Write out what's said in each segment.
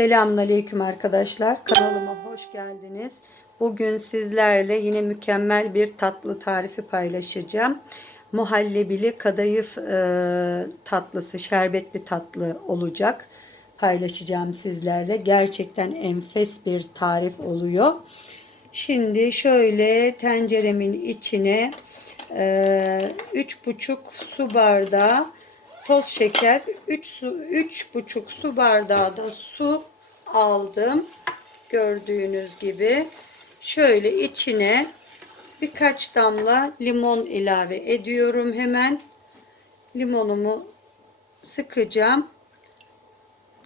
Selamünaleyküm arkadaşlar. Kanalıma hoş geldiniz. Bugün sizlerle yine mükemmel bir tatlı tarifi paylaşacağım. Muhallebili kadayıf e, tatlısı, şerbetli tatlı olacak. Paylaşacağım sizlerle. Gerçekten enfes bir tarif oluyor. Şimdi şöyle tenceremin içine e, üç buçuk su bardağı toz şeker 3 su 3,5 su bardağı da su aldım. Gördüğünüz gibi şöyle içine birkaç damla limon ilave ediyorum hemen. Limonumu sıkacağım.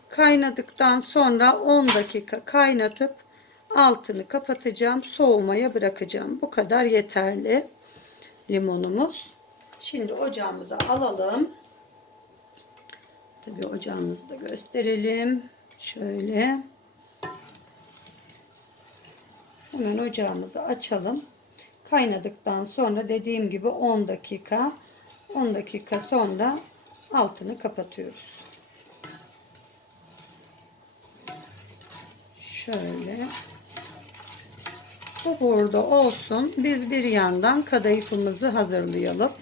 Kaynadıktan sonra 10 dakika kaynatıp altını kapatacağım. Soğumaya bırakacağım. Bu kadar yeterli limonumuz. Şimdi ocağımıza alalım. Tabii ocağımızı da gösterelim. Şöyle. Hemen ocağımızı açalım. Kaynadıktan sonra dediğim gibi 10 dakika 10 dakika sonra altını kapatıyoruz. Şöyle. Bu burada olsun. Biz bir yandan kadayıfımızı hazırlayalım.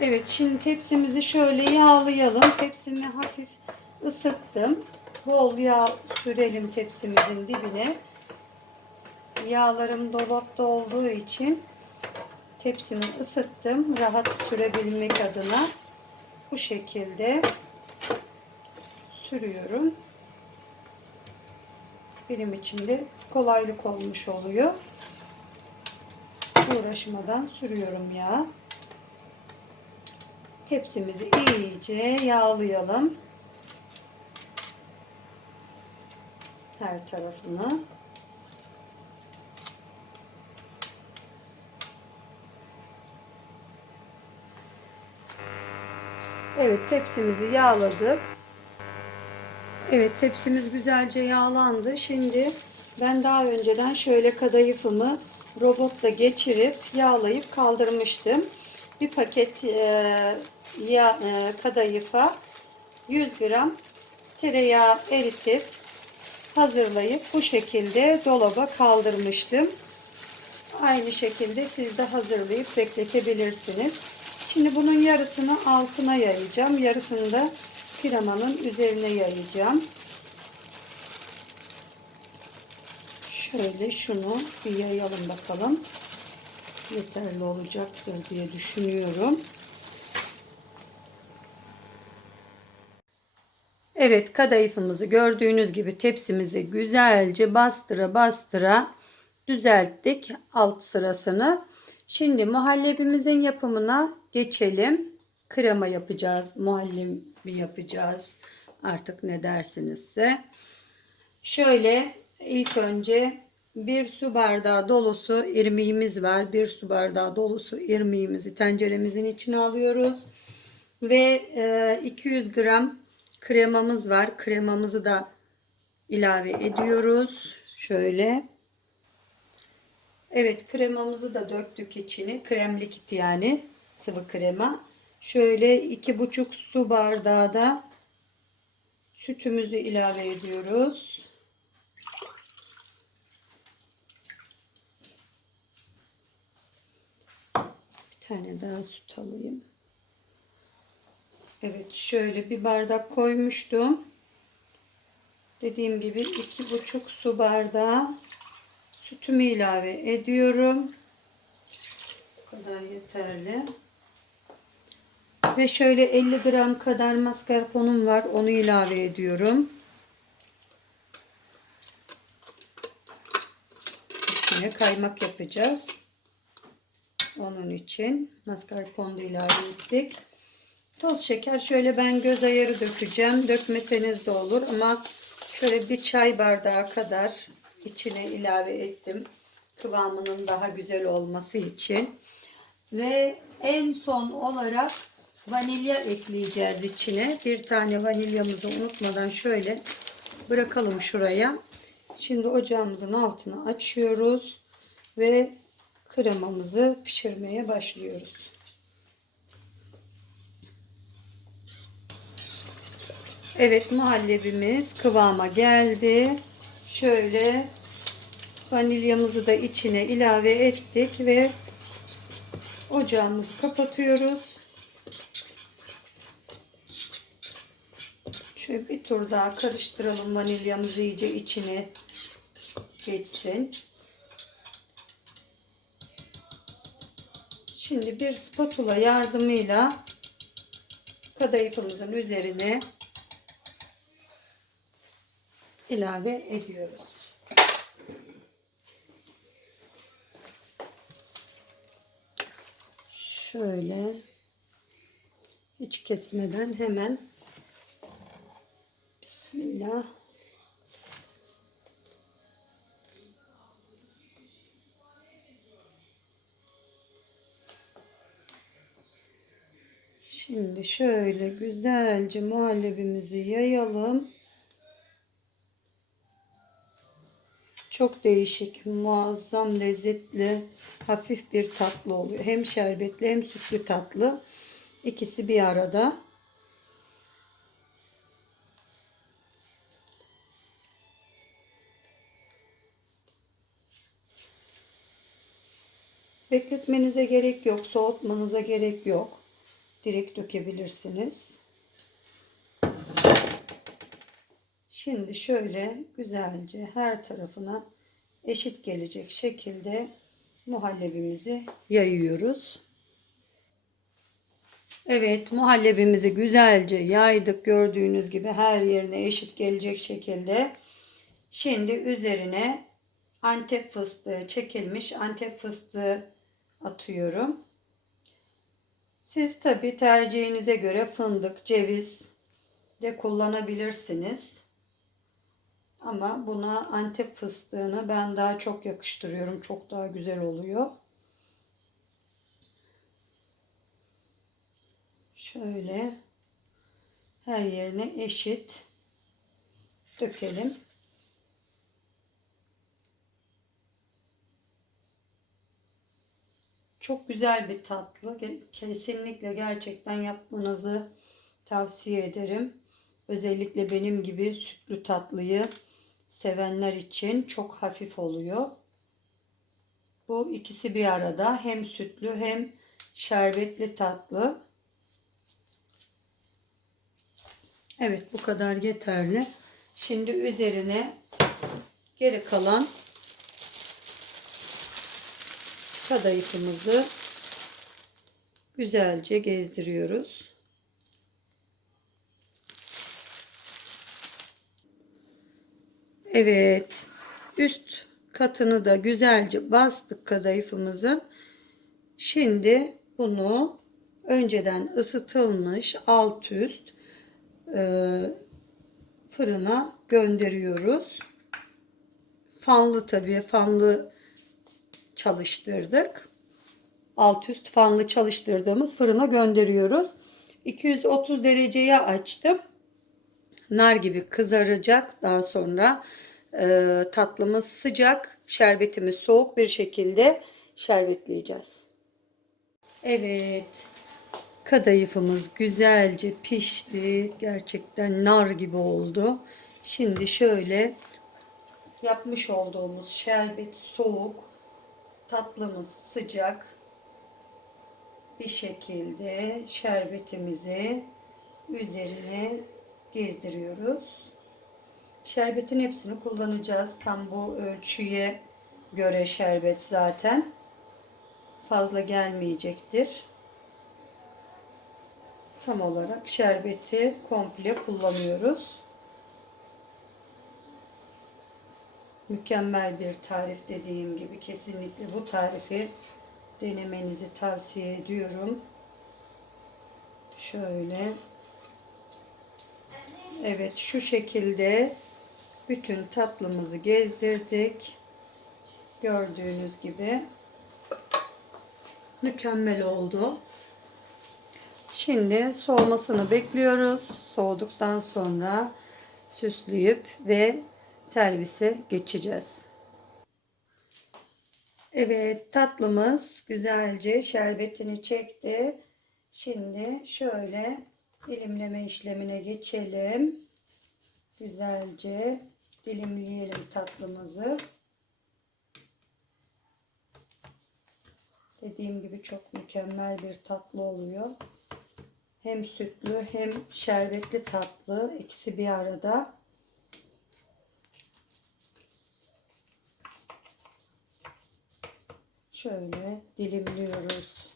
Evet şimdi tepsimizi şöyle yağlayalım. Tepsimi hafif ısıttım. Bol yağ sürelim tepsimizin dibine. Yağlarım dolapta olduğu için tepsimi ısıttım. Rahat sürebilmek adına bu şekilde sürüyorum. Benim için de kolaylık olmuş oluyor. Uğraşmadan sürüyorum ya. Tepsimizi iyice yağlayalım. Her tarafını. Evet tepsimizi yağladık. Evet tepsimiz güzelce yağlandı. Şimdi ben daha önceden şöyle kadayıfımı robotla geçirip yağlayıp kaldırmıştım. Bir paket e, ya, e, kadayıfa 100 gram tereyağı eritip hazırlayıp bu şekilde dolaba kaldırmıştım. Aynı şekilde siz de hazırlayıp bekletebilirsiniz. Şimdi bunun yarısını altına yayacağım. Yarısını da kremanın üzerine yayacağım. Şöyle şunu bir yayalım bakalım. Yeterli olacaktır diye düşünüyorum. Evet kadayıfımızı gördüğünüz gibi tepsimizi güzelce bastıra bastıra düzelttik alt sırasını. Şimdi muhallebimizin yapımına geçelim. Krema yapacağız, muhallebi yapacağız. Artık ne dersinizse. Şöyle ilk önce bir su bardağı dolusu irmiğimiz var. Bir su bardağı dolusu irmiğimizi tenceremizin içine alıyoruz. Ve 200 gram kremamız var. Kremamızı da ilave ediyoruz. Şöyle. Evet kremamızı da döktük içine. Kremlik yani sıvı krema. Şöyle iki buçuk su bardağı da sütümüzü ilave ediyoruz. Tane daha süt alayım. Evet şöyle bir bardak koymuştum. Dediğim gibi iki buçuk su bardağı sütümü ilave ediyorum. Bu kadar yeterli. Ve şöyle 50 gram kadar mascarpone'um var. Onu ilave ediyorum. Yine kaymak yapacağız. Onun için mascarpone ilave ettik. Toz şeker şöyle ben göz ayarı dökeceğim. Dökmeseniz de olur ama şöyle bir çay bardağı kadar içine ilave ettim. Kıvamının daha güzel olması için. Ve en son olarak vanilya ekleyeceğiz içine. Bir tane vanilyamızı unutmadan şöyle bırakalım şuraya. Şimdi ocağımızın altını açıyoruz ve kremamızı pişirmeye başlıyoruz. Evet muhallebimiz kıvama geldi. Şöyle vanilyamızı da içine ilave ettik ve ocağımızı kapatıyoruz. Şöyle bir tur daha karıştıralım vanilyamız iyice içine geçsin. Şimdi bir spatula yardımıyla kadayıfımızın üzerine ilave ediyoruz. Şöyle hiç kesmeden hemen Bismillah Şimdi şöyle güzelce muhallebimizi yayalım. Çok değişik, muazzam, lezzetli, hafif bir tatlı oluyor. Hem şerbetli hem sütlü tatlı. İkisi bir arada. Bekletmenize gerek yok, soğutmanıza gerek yok. Direkt dökebilirsiniz. Şimdi şöyle güzelce her tarafına eşit gelecek şekilde muhallebimizi yayıyoruz. Evet muhallebimizi güzelce yaydık gördüğünüz gibi her yerine eşit gelecek şekilde. Şimdi üzerine antep fıstığı çekilmiş antep fıstığı atıyorum. Siz tabi tercihinize göre fındık, ceviz de kullanabilirsiniz. Ama buna antep fıstığını ben daha çok yakıştırıyorum. Çok daha güzel oluyor. Şöyle her yerine eşit dökelim. Çok güzel bir tatlı. Kesinlikle gerçekten yapmanızı tavsiye ederim. Özellikle benim gibi sütlü tatlıyı sevenler için çok hafif oluyor. Bu ikisi bir arada hem sütlü hem şerbetli tatlı. Evet bu kadar yeterli. Şimdi üzerine geri kalan kadayıfımızı güzelce gezdiriyoruz. Evet. Üst katını da güzelce bastık kadayıfımızın. Şimdi bunu önceden ısıtılmış alt üst e, fırına gönderiyoruz. Fanlı tabii fanlı çalıştırdık. Alt üst fanlı çalıştırdığımız fırına gönderiyoruz. 230 dereceye açtım. Nar gibi kızaracak. Daha sonra e, tatlımız sıcak, şerbetimiz soğuk bir şekilde şerbetleyeceğiz. Evet. Kadayıfımız güzelce pişti. Gerçekten nar gibi oldu. Şimdi şöyle yapmış olduğumuz şerbet soğuk, tatlımız sıcak bir şekilde şerbetimizi üzerine gezdiriyoruz. Şerbetin hepsini kullanacağız. Tam bu ölçüye göre şerbet zaten fazla gelmeyecektir. Tam olarak şerbeti komple kullanıyoruz. Mükemmel bir tarif dediğim gibi kesinlikle bu tarifi denemenizi tavsiye ediyorum. Şöyle Evet şu şekilde bütün tatlımızı gezdirdik. Gördüğünüz gibi mükemmel oldu. Şimdi soğumasını bekliyoruz. Soğuduktan sonra süsleyip ve servise geçeceğiz. Evet tatlımız güzelce şerbetini çekti. Şimdi şöyle dilimleme işlemine geçelim. güzelce dilimleyelim tatlımızı. Dediğim gibi çok mükemmel bir tatlı oluyor. Hem sütlü hem şerbetli tatlı ikisi bir arada. Şöyle dilimliyoruz.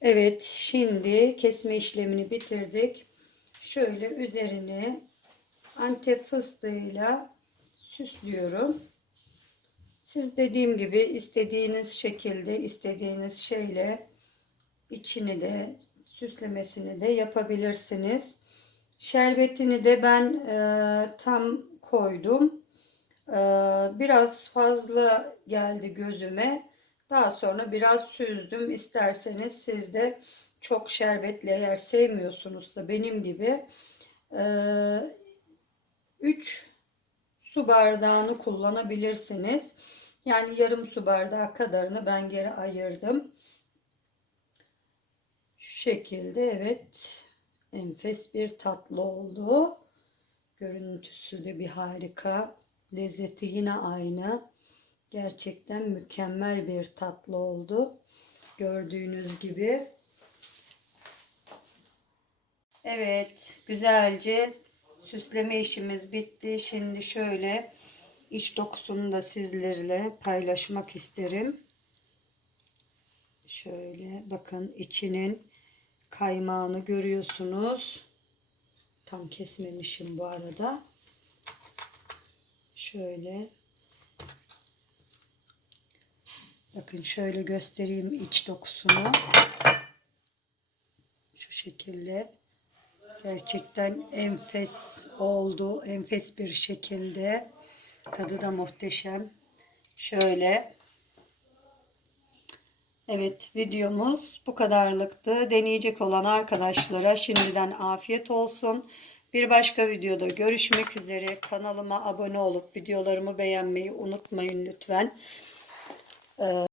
Evet, şimdi kesme işlemini bitirdik. Şöyle üzerine antep fıstığıyla süslüyorum. Siz dediğim gibi istediğiniz şekilde, istediğiniz şeyle içini de süslemesini de yapabilirsiniz. Şerbetini de ben e, tam koydum. E, biraz fazla geldi gözüme. Daha sonra biraz süzdüm. İsterseniz siz de çok şerbetli eğer sevmiyorsunuzsa benim gibi 3 su bardağını kullanabilirsiniz. Yani yarım su bardağı kadarını ben geri ayırdım. Şu şekilde evet enfes bir tatlı oldu. Görüntüsü de bir harika. Lezzeti yine aynı. Gerçekten mükemmel bir tatlı oldu. Gördüğünüz gibi. Evet, güzelce süsleme işimiz bitti. Şimdi şöyle iç dokusunu da sizlerle paylaşmak isterim. Şöyle bakın içinin kaymağını görüyorsunuz. Tam kesmemişim bu arada. Şöyle Bakın şöyle göstereyim iç dokusunu. Şu şekilde. Gerçekten enfes oldu. Enfes bir şekilde. Tadı da muhteşem. Şöyle. Evet videomuz bu kadarlıktı. Deneyecek olan arkadaşlara şimdiden afiyet olsun. Bir başka videoda görüşmek üzere. Kanalıma abone olup videolarımı beğenmeyi unutmayın lütfen.